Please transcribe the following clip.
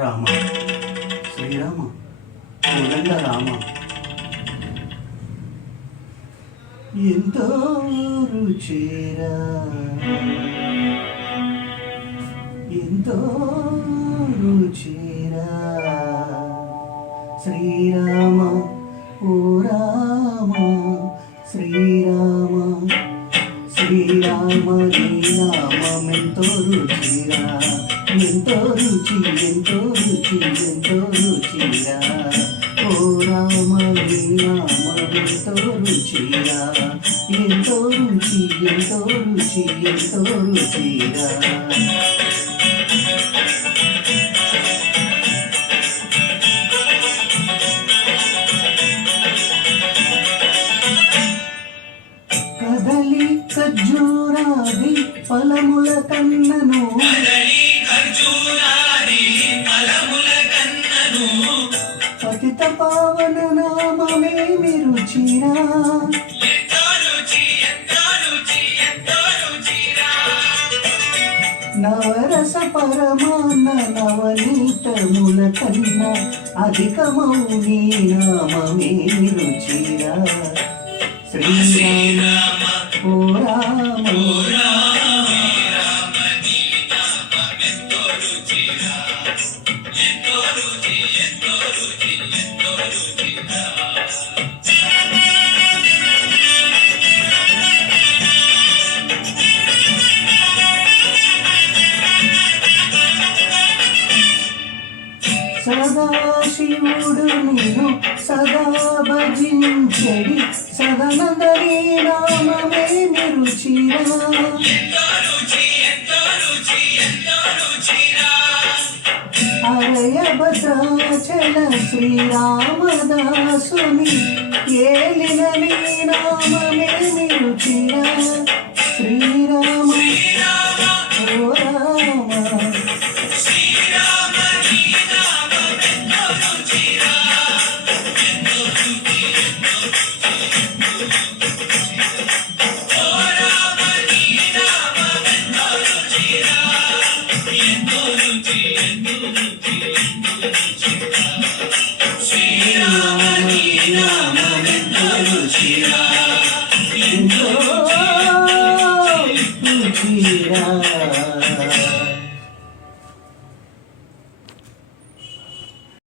రామ శ్రీరామ కోదండ రామ ఎంతో రుచిరా ఎంతో రుచిరా శ్రీరామ ఓ రామ శ్రీరామ శ్రీరామ నీ నామమెంతో రుచిరా ఎంతో రుచి ఎంతో రుచి ఎంతో రుచిరా ఓ రామ నీ నామమెంతో రుచిరా ఎంతో రుచి ఎంతో రుచి ఎంతో రుచిరా కదలి ఖర్జూరాది ఫలముల కన్నను పతిత పావన నామమేమి రుచిరా నవరస పరమాన్న నవనీతముల కన్నా అధికమౌ నీ నామమేమి రుచిరా శ్రీరామ ఓ రామ సదాశివుడు నేను సదా భజించడి సదనందరి నామమేమి రుచిరా అరయ భద్రాచల శ్రీరామదాసుని ఏలిన నీ నామమేమి రుచిరా శ్రీరామ